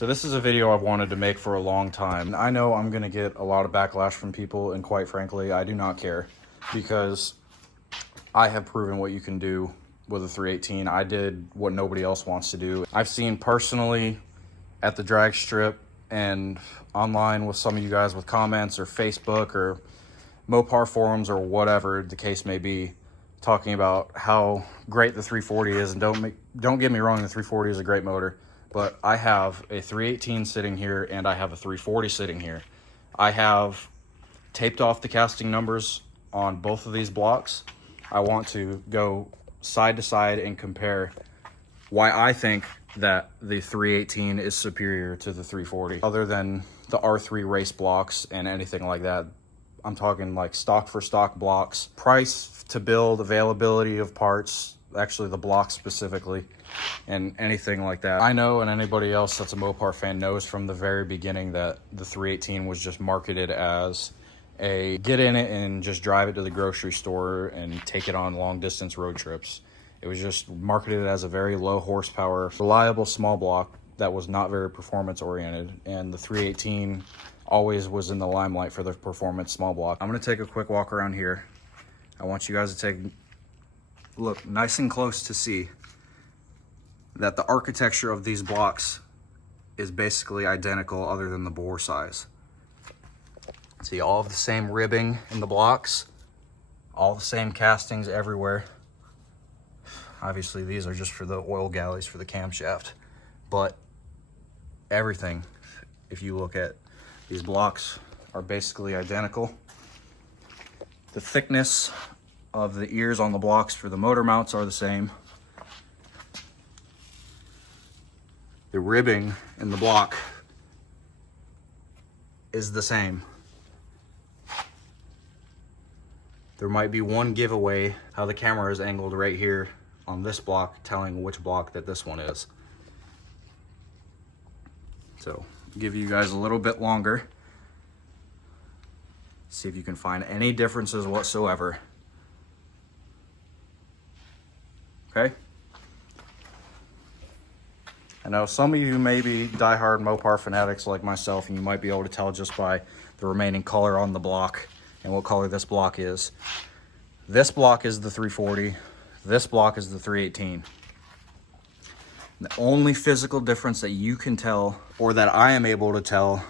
So this is a video I've wanted to make for a long time. I know I'm gonna get a lot of backlash from people, and quite frankly, I do not care, because I have proven what you can do with a 318. I did what nobody else wants to do. I've seen personally at the drag strip and online with some of you guys with comments or Facebook or Mopar forums or whatever the case may be, talking about how great the 340 is. And don't get me wrong, the 340 is a great motor, but I have a 318 sitting here and I have a 340 sitting here. I have taped off the casting numbers on both of these blocks. I want to go side to side and compare why I think that the 318 is superior to the 340, other than the R3 race blocks and anything like that. I'm talking like stock for stock blocks, price to build, availability of parts, actually the blocks specifically, and anything like that. I know, and anybody else that's a Mopar fan knows from the very beginning, that the 318 was just marketed as a get in it and just drive it to the grocery store and take it on long distance road trips. It was just marketed as a very low horsepower, reliable small block that was not very performance oriented. And the 318 always was in the limelight for the performance small block. I'm gonna take a quick walk around here. I want you guys to take a look nice and close to see that the architecture of these blocks is basically identical other than the bore size. See all of the same ribbing in the blocks, all the same castings everywhere. Obviously these are just for the oil galleys for the camshaft, but everything, if you look at these blocks, are basically identical. The thickness of the ears on the blocks for the motor mounts are the same. The ribbing in the block is the same. There might be one giveaway, how the camera is angled right here on this block, telling which block that this one is. So give you guys a little bit longer. See if you can find any differences whatsoever. Okay? I know some of you may be diehard Mopar fanatics like myself, and you might be able to tell just by the remaining color on the block and what color this block is. This block is the 340. This block is the 318. The only physical difference that you can tell, or that I am able to tell,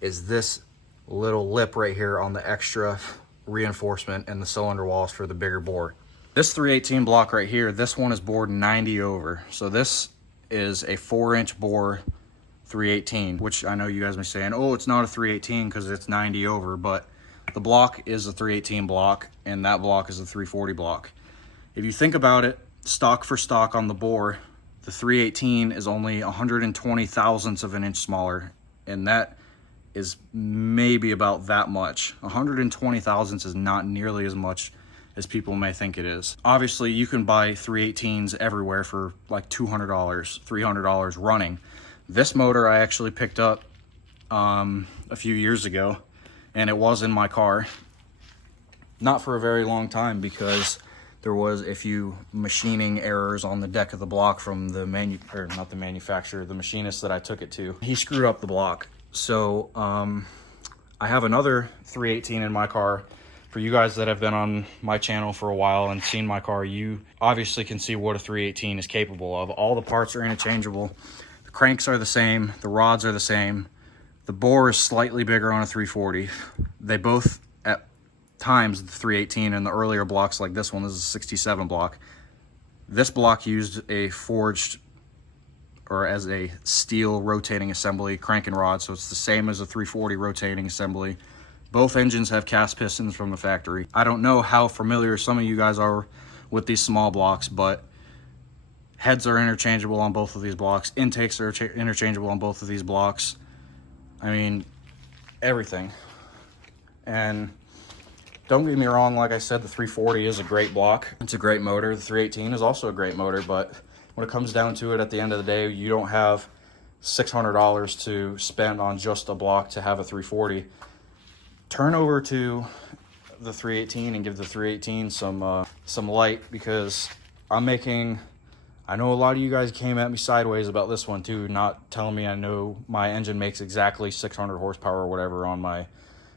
is this little lip right here on the extra reinforcement in the cylinder walls for the bigger bore. This 318 block right here, this one is bored 90 over. So this is a 4-inch bore 318, which I know you guys may be saying, oh, it's not a 318 because it's 90 over, but the block is a 318 block and that block is a 340 block. If you think about it, stock for stock on the bore, the 318 is only 120 thousandths of an inch smaller, and that is maybe about that much. 120 thousandths is not nearly as much as people may think it is. Obviously, you can buy 318s everywhere for like $200, $300 running. This motor I actually picked up a few years ago, and it was in my car. Not for a very long time, because there was a few machining errors on the deck of the block from the manufacturer, the machinist that I took it to. He screwed up the block. So I have another 318 in my car. For you guys that have been on my channel for a while and seen my car, you obviously can see what a 318 is capable of. All the parts are interchangeable. The cranks are the same. The rods are the same. The bore is slightly bigger on a 340. They both, at times, the 318 and the earlier blocks like this one, this is a 67 block. This block used a forged, or as a steel rotating assembly, crank and rod, so it's the same as a 340 rotating assembly. Both engines have cast pistons from the factory. I don't know how familiar some of you guys are with these small blocks, but heads are interchangeable on both of these blocks. Intakes are interchangeable on both of these blocks. I mean, everything. And don't get me wrong, like I said, the 340 is a great block. It's a great motor. The 318 is also a great motor, but when it comes down to it, at the end of the day, you don't have $600 to spend on just a block to have a 340. Turn over to the 318 and give the 318 some light, because I'm making I know a lot of you guys came at me sideways about this one too, not telling me I know my engine makes exactly 600 horsepower or whatever on my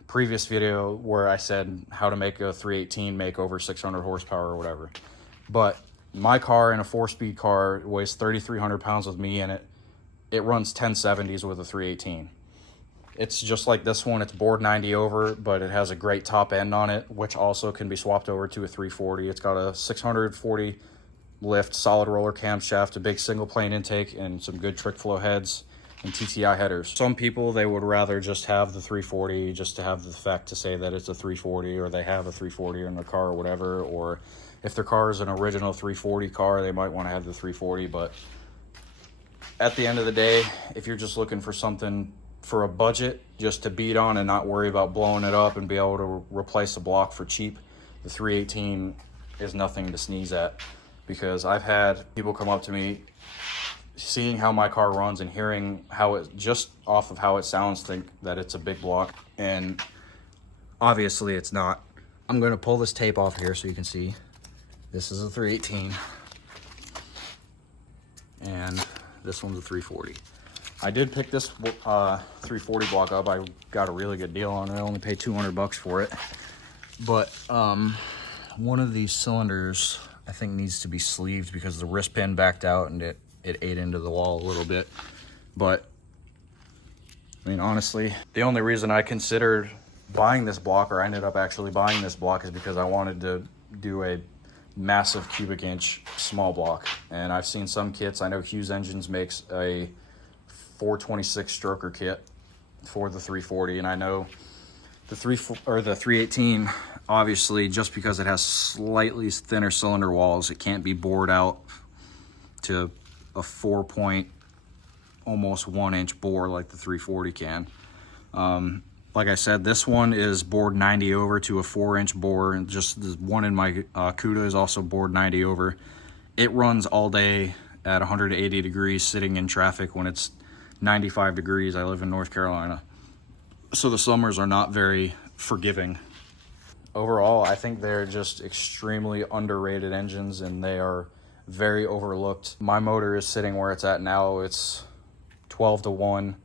previous video where I said how to make a 318 make over 600 horsepower or whatever. But my car, in a 4-speed car, weighs 3,300 pounds with me in it. It runs 1070s with a 318. It's just like this one. It's bored 90 over, but it has a great top end on it, which also can be swapped over to a 340. It's got a 640 lift, solid roller camshaft, a big single plane intake, and some good trick flow heads and TTI headers. Some people, they would rather just have the 340 just to have the fact to say that it's a 340, or they have a 340 in their car or whatever, or if their car is an original 340 car, they might want to have the 340. But at the end of the day, if you're just looking for something for a budget just to beat on and not worry about blowing it up and be able to replace a block for cheap, the 318 is nothing to sneeze at. Because I've had people come up to me seeing how my car runs and hearing how it, just off of how it sounds, think that it's a big block, and obviously it's not. I'm going to pull this tape off here so you can see. This is a 318 and this one's a 340. I did pick this 340 block up. I got a really good deal on it. I only paid 200 bucks for it. But one of these cylinders I think needs to be sleeved because the wrist pin backed out and it ate into the wall a little bit. But I mean, honestly, the only reason I considered buying this block, or I ended up actually buying this block, is because I wanted to do a massive cubic inch small block. And I've seen some kits. I know Hughes Engines makes a 426 stroker kit for the 340, and I know the 318, obviously, just because it has slightly thinner cylinder walls, it can't be bored out to a 4 almost 1 inch bore like the 340 can. Like I said, this one is bored 90 over to a 4-inch bore, and just the one in my Cuda is also bored 90 over. It runs all day at 180 degrees sitting in traffic when it's 95 degrees. I live in North Carolina, so the summers are not very forgiving. Overall, I think they're just extremely underrated engines, and they are very overlooked. My motor is sitting where it's at now. It's 12-1.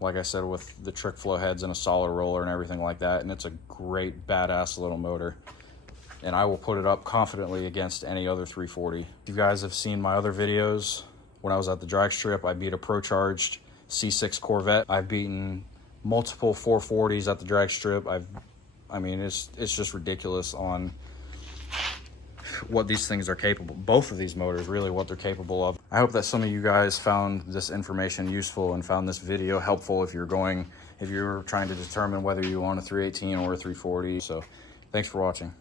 Like I said, with the trick flow heads and a solid roller and everything like that, and it's a great, badass little motor. And I will put it up confidently against any other 340. If you guys have seen my other videos, when I was at the drag strip, I beat a pro-charged C6 Corvette. I've beaten multiple 440s at the drag strip. I mean, it's just ridiculous on what these things are capable, both of these motors, really, what they're capable of. I hope that some of you guys found this information useful and found this video helpful if you're trying to determine whether you want a 318 or a 340. So thanks for watching.